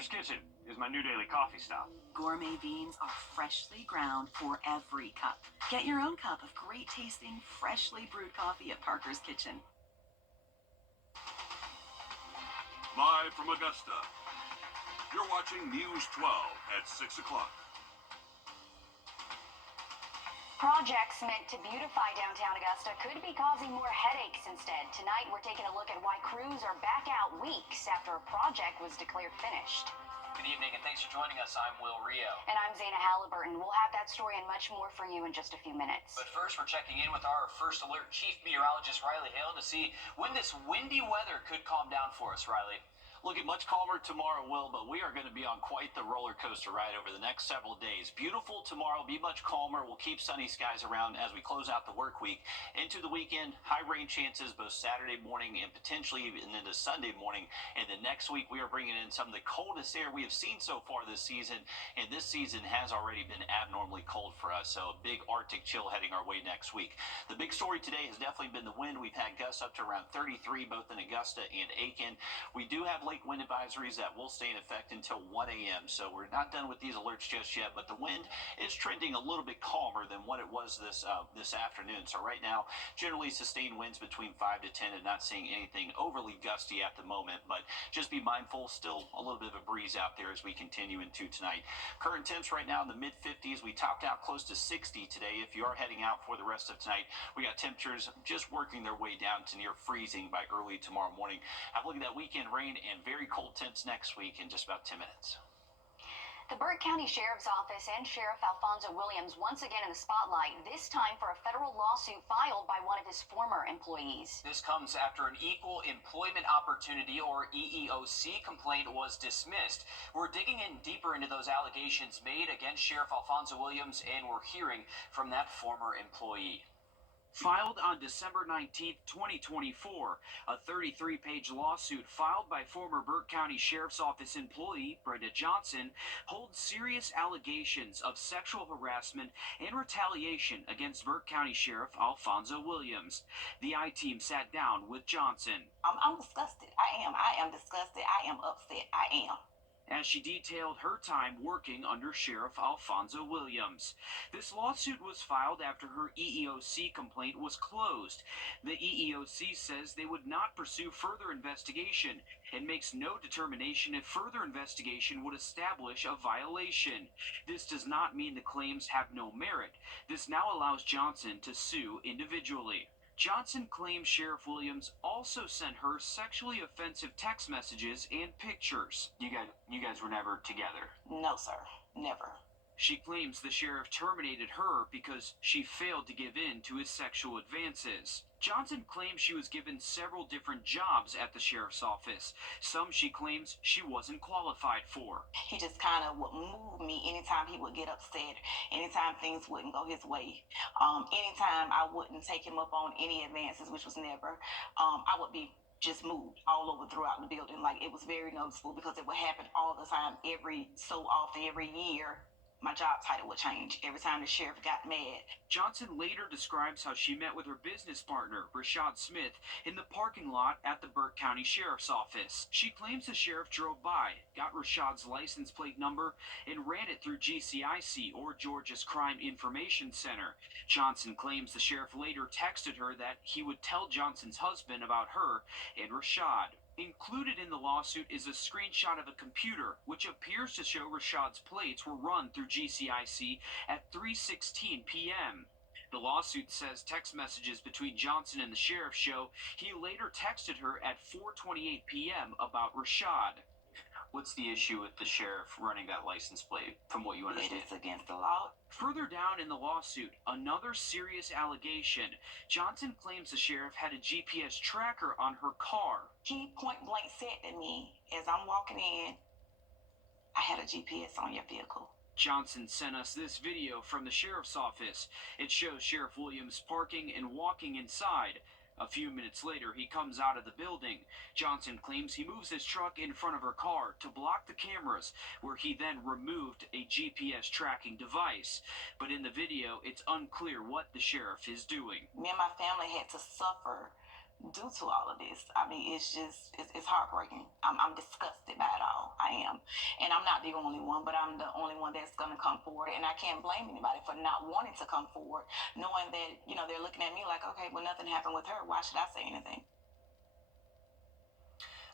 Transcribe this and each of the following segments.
Parker's Kitchen is my new daily coffee stop. Gourmet beans are freshly ground for every cup. Get your own cup of great tasting, freshly brewed coffee at Parker's Kitchen. Live from Augusta, you're watching News 12 at 6 o'clock. Projects meant to beautify downtown Augusta could be causing more headaches instead. Tonight, we're taking a look at why crews are back out weeks after a project was declared finished. Good evening, and thanks for joining us. I'm Wrdw. And I'm Zaina Halliburton. We'll have that story and much more for you in just a few minutes. But first, we're checking in with our first alert chief meteorologist, Riley Hale, to see when this windy weather could calm down for us. Riley. Looking much calmer tomorrow, Will, but we are going to be on quite the roller coaster ride over the next several days. Beautiful tomorrow, be much calmer. We'll keep sunny skies around as we close out the work week. Into the weekend, high rain chances both Saturday morning and potentially even into Sunday morning. And the next week, we are bringing in some of the coldest air we have seen so far this season. And this season has already been abnormally cold for us, so a big Arctic chill heading our way next week. The big story today has definitely been the wind. We've had gusts up to around 33, both in Augusta and Aiken. We do have lake wind advisories that will stay in effect until 1 a.m. So we're not done with these alerts just yet, but the wind is trending a little bit calmer than what it was this afternoon. So right now, generally sustained winds between 5 to 10 and not seeing anything overly gusty at the moment, but just be mindful, still a little bit of a breeze out there as we continue into tonight. Current temps right now in the mid 50s. We topped out close to 60 today. If you are heading out for the rest of tonight, we got temperatures just working their way down to near freezing by early tomorrow morning. Have a look at that weekend rain and very cold temps next week in just about 10 minutes. The Burke County Sheriff's Office and Sheriff Alfonso Williams once again in the spotlight, this time for a federal lawsuit filed by one of his former employees. This comes after an Equal Employment Opportunity, or EEOC, complaint was dismissed. We're digging in deeper into those allegations made against Sheriff Alfonso Williams, and we're hearing from that former employee. Filed on December 19, 2024, a 33-page lawsuit filed by former Burke County Sheriff's Office employee Brenda Johnson holds serious allegations of sexual harassment and retaliation against Burke County Sheriff Alfonso Williams. The I-Team sat down with Johnson. I'm disgusted. I am disgusted. I am upset. I am. As she detailed her time working under Sheriff Alfonso Williams. This lawsuit was filed after her EEOC complaint was closed. The EEOC says they would not pursue further investigation and makes no determination if further investigation would establish a violation. This does not mean the claims have no merit. This now allows Johnson to sue individually. Johnson claims Sheriff Williams also sent her sexually offensive text messages and pictures. You guys were never together? No, sir. Never. She claims the sheriff terminated her because she failed to give in to his sexual advances. Johnson claims she was given several different jobs at the sheriff's office. Some she claims she wasn't qualified for. He just kind of would move me anytime he would get upset, anytime things wouldn't go his way, anytime I wouldn't take him up on any advances, which was never, I would be just moved all over throughout the building. Like, it was very noticeable because it would happen all the time, every so often, every year. My job title would change every time the sheriff got mad. Johnson later describes how she met with her business partner, Rashad Smith, in the parking lot at the Burke County Sheriff's Office. She claims the sheriff drove by, got Rashad's license plate number, and ran it through GCIC, or Georgia's Crime Information Center. Johnson claims the sheriff later texted her that he would tell Johnson's husband about her and Rashad. Included in the lawsuit is a screenshot of a computer which appears to show Rashad's plates were run through GCIC at 3:16 p.m. The lawsuit says text messages between Johnson and the sheriff show he later texted her at 4:28 p.m. about Rashad. What's the issue with the sheriff running that license plate, from what you understand? It is against the law. Further down in the lawsuit, another serious allegation. Johnson claims the sheriff had a GPS tracker on her car. He point blank said to me as I'm walking in, I had a GPS on your vehicle. Johnson sent us this video from the sheriff's office. It shows Sheriff Williams parking and walking inside. A few minutes later, he comes out of the building. Johnson claims he moves his truck in front of her car to block the cameras, where he then removed a GPS tracking device. But in the video, it's unclear what the sheriff is doing. Me and my family had to suffer due to all of this. I mean, it's heartbreaking. I'm disgusted by it all. I am. And I'm not the only one, but I'm the only one that's going to come forward. And I can't blame anybody for not wanting to come forward, knowing that, they're looking at me like, okay, well, nothing happened with her. Why should I say anything?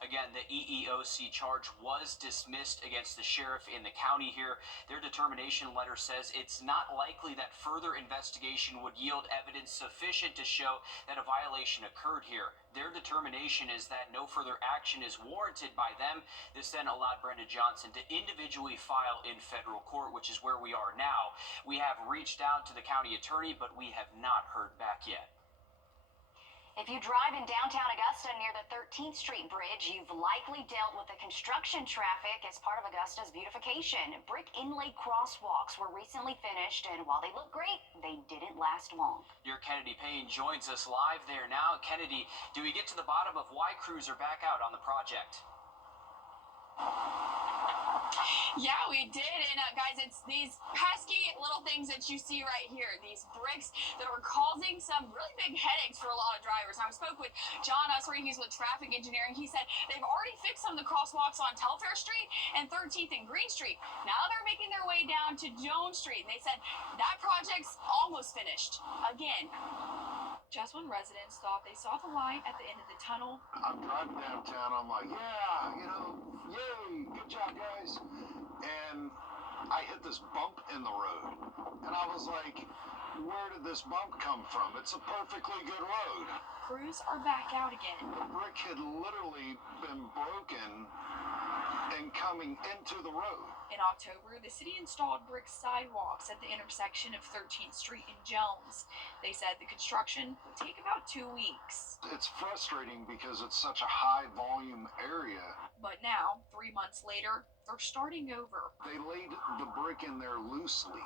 Again, the EEOC charge was dismissed against the sheriff in the county here. Their determination letter says it's not likely that further investigation would yield evidence sufficient to show that a violation occurred here. Their determination is that no further action is warranted by them. This then allowed Brenda Johnson to individually file in federal court, which is where we are now. We have reached out to the county attorney, but we have not heard back yet. If you drive in downtown Augusta near the 13th Street Bridge, you've likely dealt with the construction traffic as part of Augusta's beautification. Brick inlaid crosswalks were recently finished, and while they look great, they didn't last long. Your Kennedy Payne joins us live there now. Kennedy, do we get to the bottom of why crews are back out on the project? Yeah, we did. And guys, it's these pesky little things that you see right here, these bricks that are causing some really big headaches for a lot of drivers. And I spoke with John Ussery, he's with traffic engineering. He said they've already fixed some of the crosswalks on Telfair Street and 13th and Green Street. Now they're making their way down to Jones Street. And they said that project's almost finished again. Just when residents thought they saw the light at the end of the tunnel, I'm driving downtown, I'm like, yeah, yay, good job, guys. And I hit this bump in the road. And I was like, where did this bump come from? It's a perfectly good road. crews are back out again. The brick had literally been broken and coming into the road. In October, the city installed brick sidewalks at the intersection of 13th Street and Jones. They said the construction would take about 2 weeks. It's frustrating because it's such a high volume area. But now, 3 months later, they're starting over. They laid the brick in there loosely.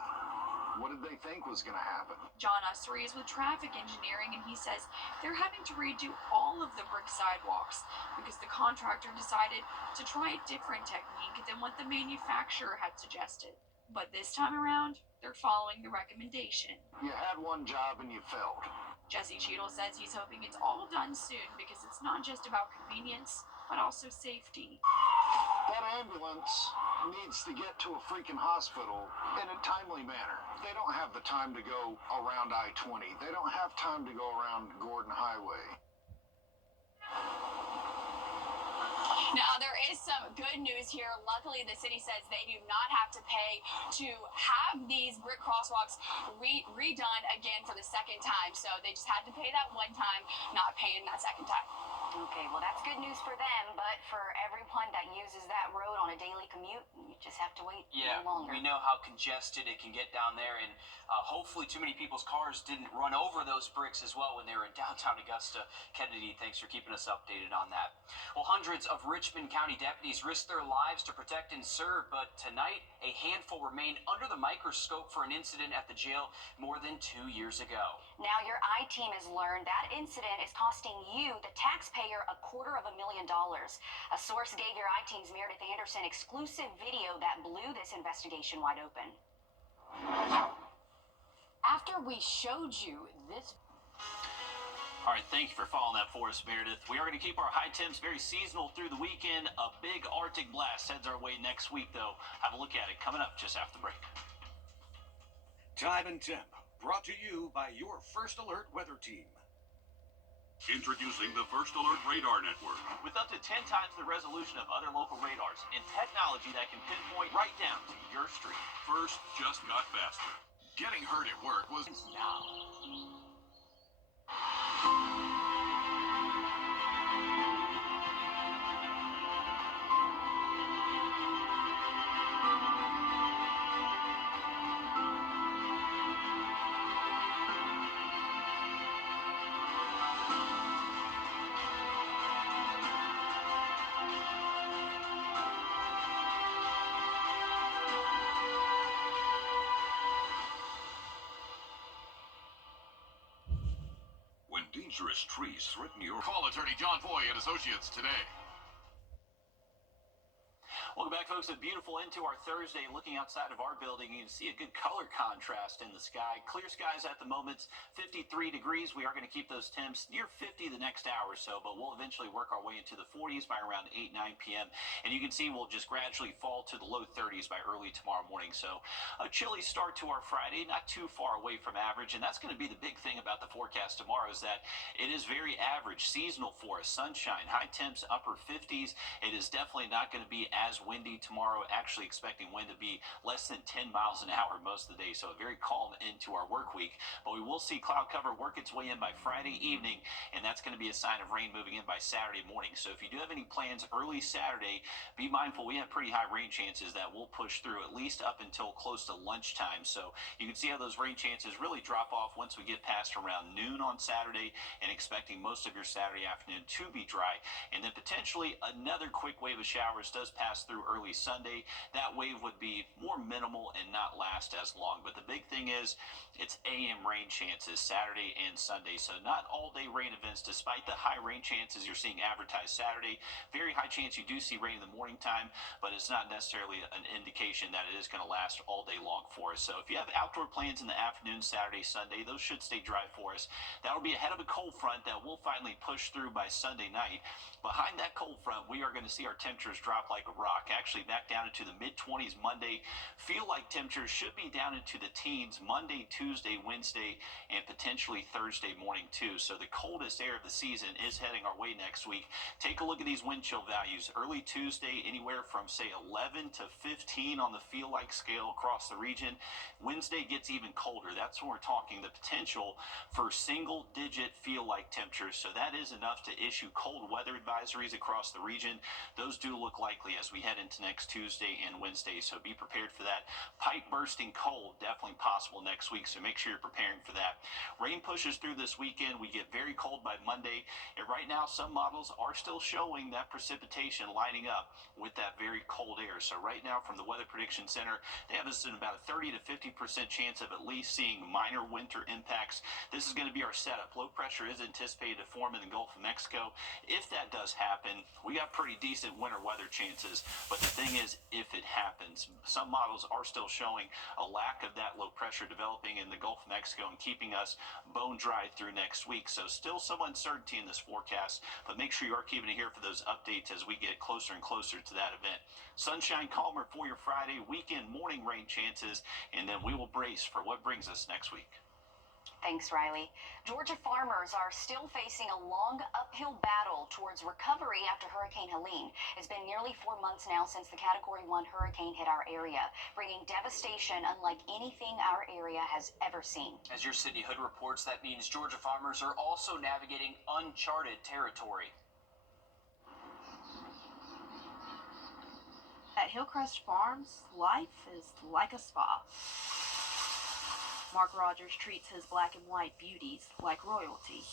What did they think was going to happen? John Ussery is with traffic engineering, and he says they're having to redo all of the brick sidewalks because the contractor decided to try a different technique than what the manufacturer had suggested. But this time around, they're following the recommendation. You had one job and you failed. Jesse Cheadle says he's hoping it's all done soon because it's not just about convenience, but also safety. That ambulance needs to get to a freaking hospital in a timely manner. They don't have the time to go around I-20. They don't have time to go around Gordon Highway. Now, there is some good news here. Luckily, the city says they do not have to pay to have these brick crosswalks redone again for the second time. So they just had to pay that one time, not paying that second time. Okay, well, that's good news for them, but for everyone that uses that road on a daily commute, you just have to wait a little longer. We know how congested it can get down there, and hopefully too many people's cars didn't run over those bricks as well when they were in downtown Augusta. Kennedy, thanks for keeping us updated on that. Well, hundreds of Richmond County deputies risked their lives to protect and serve, but tonight a handful remained under the microscope for an incident at the jail more than 2 years ago. Now, your I-team has learned that incident is costing you, the taxpayer, $250,000. A source gave your I-team's Meredith Anderson exclusive video that blew this investigation wide open. After we showed you this. All right, thank you for following that for us, Meredith. We are going to keep our high temps very seasonal through the weekend. A big Arctic blast heads our way next week, though. Have a look at it coming up just after the break. Time and Temp, brought to you by your First Alert weather team. Introducing the First Alert Radar Network. With up to 10 times the resolution of other local radars and technology that can pinpoint right down to your street. First just got faster. Getting hurt at work was Now. When dangerous trees threaten your... Call attorney John Foy and Associates today. Welcome back, folks. A beautiful end to our Thursday. Looking outside of our building, you can see a good color contrast in the sky. Clear skies at the moment, 53 degrees. We are going to keep those temps near 50 the next hour or so, but we'll eventually work our way into the 40s by around 8, 9 p.m. And you can see we'll just gradually fall to the low 30s by early tomorrow morning. So a chilly start to our Friday, not too far away from average. And that's going to be the big thing about the forecast tomorrow is that it is very average, seasonal for us. Sunshine, high temps, upper 50s. It is definitely not going to be as windy tomorrow. Actually expecting wind to be less than 10 miles an hour most of the day. So a very calm end to our work week. But we will see cloud cover work its way in by Friday evening. And that's going to be a sign of rain moving in by Saturday morning. So if you do have any plans early Saturday, be mindful we have pretty high rain chances that will push through at least up until close to lunchtime. So you can see how those rain chances really drop off once we get past around noon on Saturday, and expecting most of your Saturday afternoon to be dry. And then potentially another quick wave of showers does pass through early Sunday. That wave would be more minimal and not last as long. But the big thing is it's AM rain chances Saturday and Sunday. So not all day rain events despite the high rain chances you're seeing advertised Saturday. Very high chance you do see rain in the morning time, but it's not necessarily an indication that it is going to last all day long for us. So if you have outdoor plans in the afternoon, Saturday, Sunday, those should stay dry for us. That'll be ahead of a cold front that will finally push through by Sunday night. Behind that cold front, we are going to see our temperatures drop like a rock, actually back down into the mid-20s Monday. Feel like temperatures should be down into the teens Monday, Tuesday, Wednesday, and potentially Thursday morning too. So the coldest air of the season is heading our way next week. Take a look at these wind chill values. Early Tuesday, anywhere from say 11 to 15 on the feel like scale across the region. Wednesday gets even colder. That's when we're talking the potential for single-digit feel like temperatures. So that is enough to issue cold weather advisories across the region. Those do look likely as we head into next Tuesday and Wednesday. So be prepared for that. Pipe bursting cold, definitely possible next week. So make sure you're preparing for that. Rain pushes through this weekend. We get very cold by Monday. And right now, some models are still showing that precipitation lining up with that very cold air. So right now, from the Weather Prediction Center, they have us in about a 30 to 50% chance of at least seeing minor winter impacts. This is going to be our setup. Low pressure is anticipated to form in the Gulf of Mexico. If that does happen, we got pretty decent winter weather chances. But the thing is, if it happens, some models are still showing a lack of that low pressure developing in the Gulf of Mexico and keeping us bone dry through next week. So still some uncertainty in this forecast, but make sure you are keeping it here for those updates as we get closer and closer to that event. Sunshine calmer for your Friday, weekend morning rain chances, and then we will brace for what brings us next week. Thanks, Riley. Georgia farmers are still facing a long uphill battle towards recovery after Hurricane Helene. It's been nearly 4 months now since the Category 1 hurricane hit our area, bringing devastation unlike anything our area has ever seen. As your Sydney Hood reports, that means Georgia farmers are also navigating uncharted territory. At Hillcrest Farms, life is like a spa. Mark Rogers treats his black and white beauties like royalty.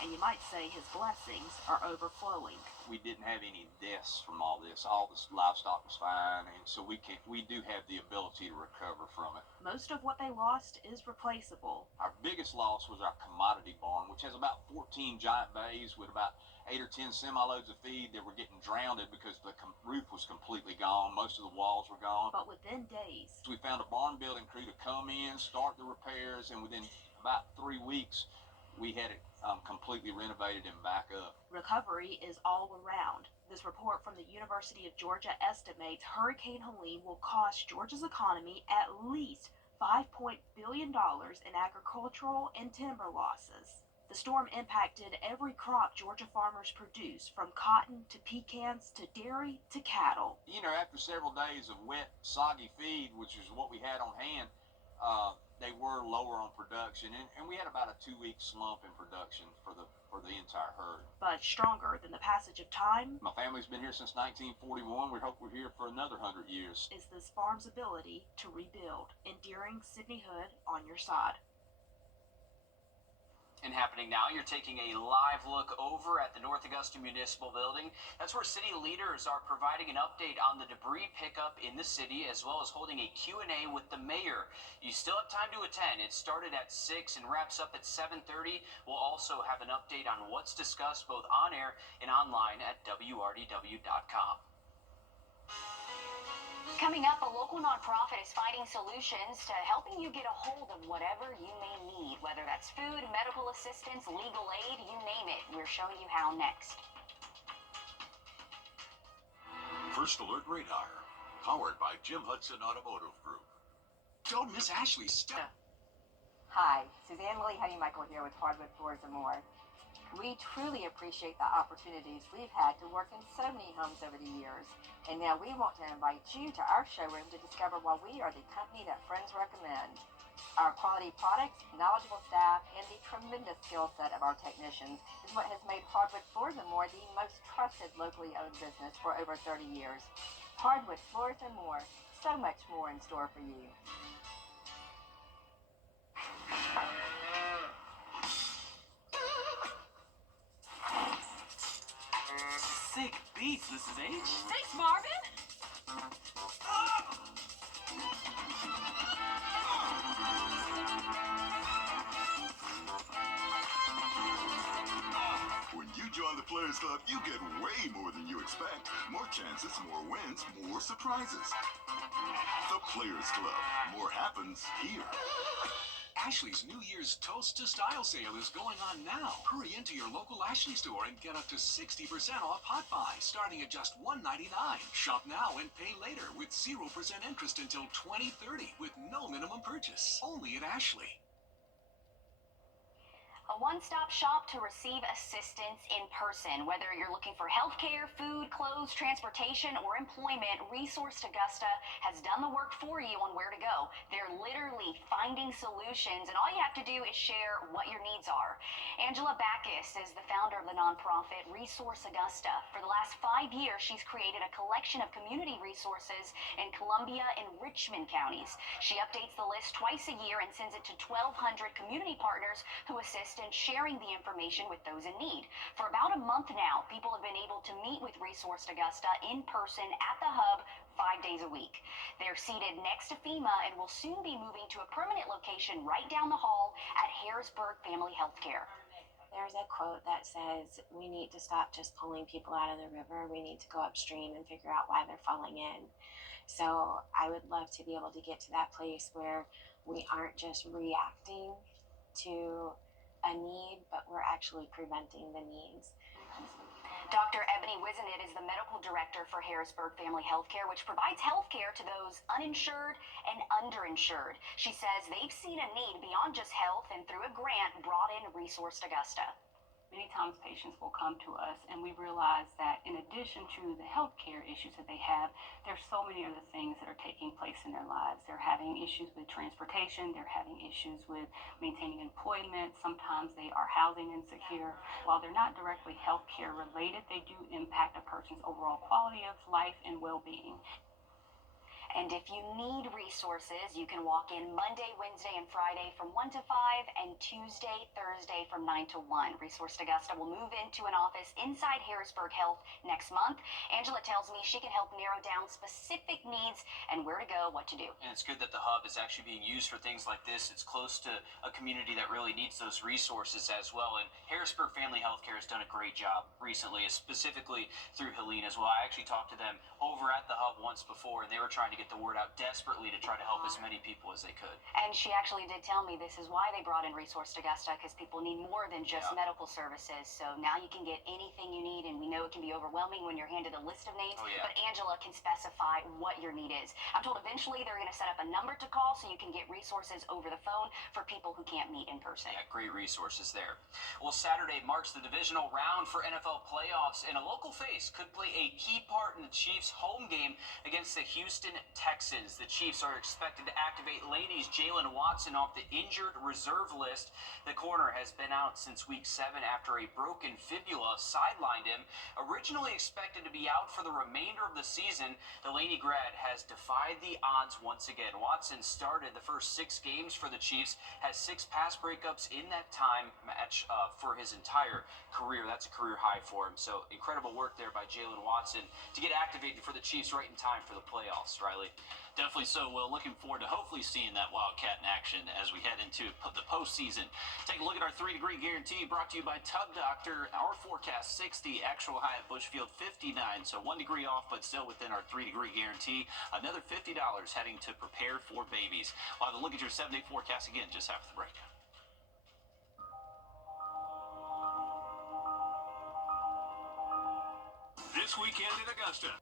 And you might say his blessings are overflowing. We didn't have any deaths from all this. All the livestock was fine, and so we do have the ability to recover from it. Most of what they lost is replaceable. Our biggest loss was our commodity barn, which has about 14 giant bays with about 8 or 10 semi-loads of feed that were getting drowned because the roof was completely gone. Most of the walls were gone. But within days, we found a barn building crew to come in, start the repairs, and within about 3 weeks, we had it completely renovated and back up. Recovery is all around. This report from the University of Georgia estimates Hurricane Helene will cost Georgia's economy at least $5 billion in agricultural and timber losses. The storm impacted every crop Georgia farmers produce, from cotton to pecans to dairy to cattle. You know, after several days of wet, soggy feed, which is what we had on hand, they were lower on production, and we had about a 2-week slump in production for the entire herd. But stronger than the passage of time, my family's been here since 1941. We hope we're here for another 100 years. Is this farm's ability to rebuild. Endearing Sydney Hood on your side. And And happening now, you're taking a live look over at the North Augusta Municipal Building. That's where city leaders are providing an update on the debris pickup in the city, as well as holding a Q&A with the mayor. You still have time to attend. It started at 6 and wraps up at 7:30. We'll also have an update on what's discussed both on air and online at wrdw.com. Coming up, a local nonprofit is finding solutions to helping you get a hold of whatever you may need, whether that's food, medical assistance, legal aid, you name it. We're showing you how next. First Alert Radar, powered by Jim Hudson Automotive Group. Don't miss Ashley's step. Hi, Suzanne Lee Honey Michael here with Hardwood Floors and More. We truly appreciate the opportunities we've had to work in so many homes over the years. And now we want to invite you to our showroom to discover why we are the company that friends recommend. Our quality products, knowledgeable staff, and the tremendous skill set of our technicians is what has made Hardwood Floors and More the most trusted locally owned business for over 30 years. Hardwood Floors and More, so much more in store for you. Sick beats, Mrs. H. Thanks, Marvin. When you join the Players Club, you get way more than you expect. More chances, more wins, more surprises. The Players Club. More happens here. Ashley's New Year's Toast to Style sale is going on now. Hurry into your local Ashley store and get up to 60% off Hot Buy, starting at just $1.99. Shop now and pay later with 0% interest until 2030 with no minimum purchase. Only at Ashley. A one-stop shop to receive assistance in person. Whether you're looking for healthcare, food, clothes, transportation, or employment, Resource Augusta has done the work for you on where to go. They're literally finding solutions, and all you have to do is share what your needs are. Angela Backus is the founder of the nonprofit Resource Augusta. For the last 5 years, she's created a collection of community resources in Columbia and Richmond counties. She updates the list twice a year and sends it to 1,200 community partners who assist in sharing the information with those in need. For about a month now, people have been able to meet with Resource Augusta in person at the hub 5 days a week. They're seated next to FEMA and will soon be moving to a permanent location right down the hall at Harrisburg Family Healthcare. There's a quote that says, we need to stop just pulling people out of the river. We need to go upstream and figure out why they're falling in. So I would love to be able to get to that place where we aren't just reacting to a need, but we're actually preventing the needs. Dr. Ebony Wizenit is the medical director for Harrisburg Family Healthcare, which provides healthcare to those uninsured and underinsured. She says they've seen a need beyond just health, and through a grant brought in Resource Augusta. Many times patients will come to us and we realize that in addition to the healthcare issues that they have, there's so many other things that are taking place in their lives. They're having issues with transportation, they're having issues with maintaining employment, sometimes they are housing insecure. While they're not directly healthcare related, they do impact a person's overall quality of life and well-being. And if you need resources, you can walk in Monday, Wednesday, and Friday from 1 to 5, and Tuesday, Thursday from 9 to 1. Resource Augusta will move into an office inside Harrisburg Health next month. Angela tells me she can help narrow down specific needs and where to go, what to do. And it's good that the hub is actually being used for things like this. It's close to a community that really needs those resources as well. And Harrisburg Family Healthcare has done a great job recently, specifically through Helene as well. I actually talked to them over at the hub once before, and they were trying to get the word out desperately to try to help as many people as they could. And she actually did tell me this is why they brought in Resource Augusta, because people need more than just medical services. So now you can get anything you need, and we know it can be overwhelming when you're handed a list of names, but Angela can specify what your need is. I'm told eventually they're going to set up a number to call so you can get resources over the phone for people who can't meet in person. Yeah, great resources there. Well, Saturday marks the divisional round for NFL playoffs, and a local face could play a key part in the Chiefs' home game against the Houston Texans. The Chiefs are expected to activate ladies Jalen Watson off the injured reserve list. The corner has been out since week 7 after a broken fibula sidelined him. Originally expected to be out for the remainder of the season, the Laney grad has defied the odds once again. Watson started the first 6 games for the Chiefs, has 6 pass breakups in that time match for his entire career. That's a career high for him. So incredible work there by Jalen Watson to get activated for the Chiefs right in time for the playoffs, Riley. Definitely so, Will. Looking forward to hopefully seeing that Wildcat in action as we head into the postseason. Take a look at our 3-degree guarantee brought to you by Tub Doctor. Our forecast 60, actual high at Bushfield 59, so 1 degree off, but still within our 3-degree guarantee. Another $50 heading to Prepare for Babies. We'll have a look at your 7-day forecast again just after the break. This weekend in Augusta.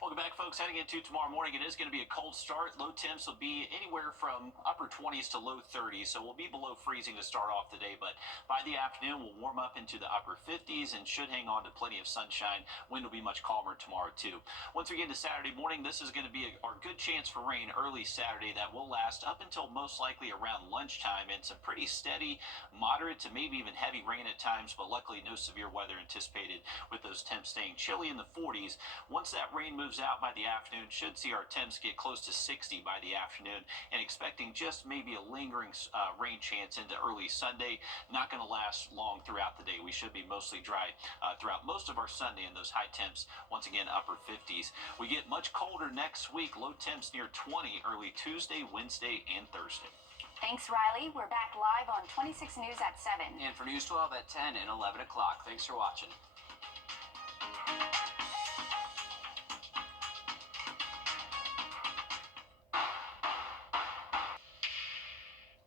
Welcome back, folks. Heading into tomorrow morning, it is going to be a cold start. Low temps will be anywhere from upper 20s to low 30s, so we'll be below freezing to start off the day, but by the afternoon, we'll warm up into the upper 50s and should hang on to plenty of sunshine. Wind will be much calmer tomorrow, too. Once we get into Saturday morning, this is going to be our good chance for rain early Saturday that will last up until most likely around lunchtime, and some pretty steady, moderate to maybe even heavy rain at times, but luckily no severe weather anticipated with those temps staying chilly in the 40s. Once that rain moves out by the afternoon, should see our temps get close to 60 by the afternoon, and expecting just maybe a lingering rain chance into early Sunday. Not going to last long throughout the day. We should be mostly dry throughout most of our Sunday, and those high temps once again upper 50s. We get much colder next week. Low temps near 20 early Tuesday, Wednesday, and Thursday. Thanks, Riley. We're back live on 26 News at 7. And for News 12 at 10 and 11 o'clock. Thanks for watching.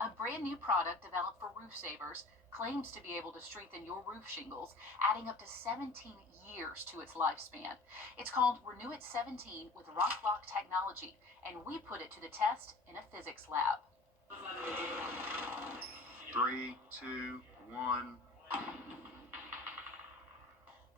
A brand new product developed for roof savers claims to be able to strengthen your roof shingles, adding up to 17 years to its lifespan. It's called Renew It 17 with Rock Lock technology, and we put it to the test in a physics lab. 3, 2, 1.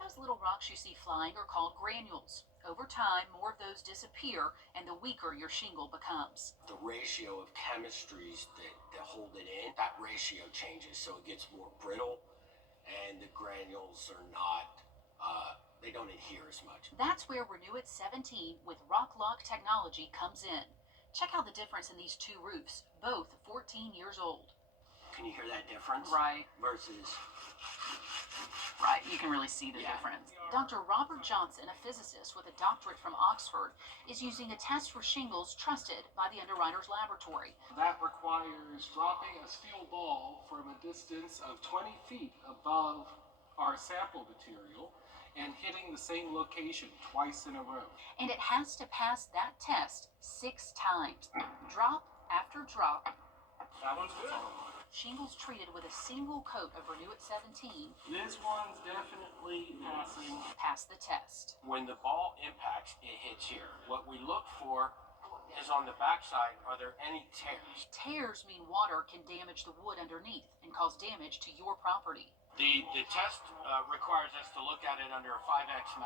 Those little rocks you see flying are called granules. Over time, more of those disappear, and the weaker your shingle becomes. The ratio of chemistries that hold it in, that ratio changes, so it gets more brittle, and the granules are not, they don't adhere as much. That's where Renew It 17 with Rock Lock technology comes in. Check out the difference in these two roofs, both 14 years old. Can you hear that difference? Right. Versus... Right, you can really see the difference. Dr. Robert Johnson, a physicist with a doctorate from Oxford, is using a test for shingles trusted by the Underwriters Laboratory. That requires dropping a steel ball from a distance of 20 feet above our sample material and hitting the same location twice in a row. And it has to pass that test 6 times, drop after drop. That one's good. Shingles treated with a single coat of Renew It 17. This one's definitely passing. Pass the test. When the ball impacts, it hits here. What we look for is on the backside, are there any tears? Tears mean water can damage the wood underneath and cause damage to your property. The test requires us to look at it under a 5x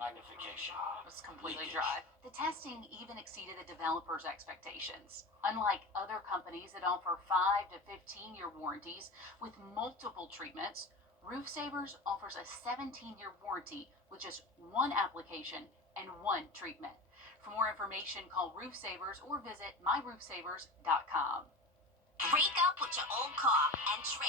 magnification. It's completely dry. The testing even exceeded the developers' expectations. Unlike other companies that offer 5 to 15-year warranties with multiple treatments, Roof Savers offers a 17-year warranty with just 1 application and 1 treatment. For more information, call Roof Savers or visit myroofsavers.com. Break up with your old car and trade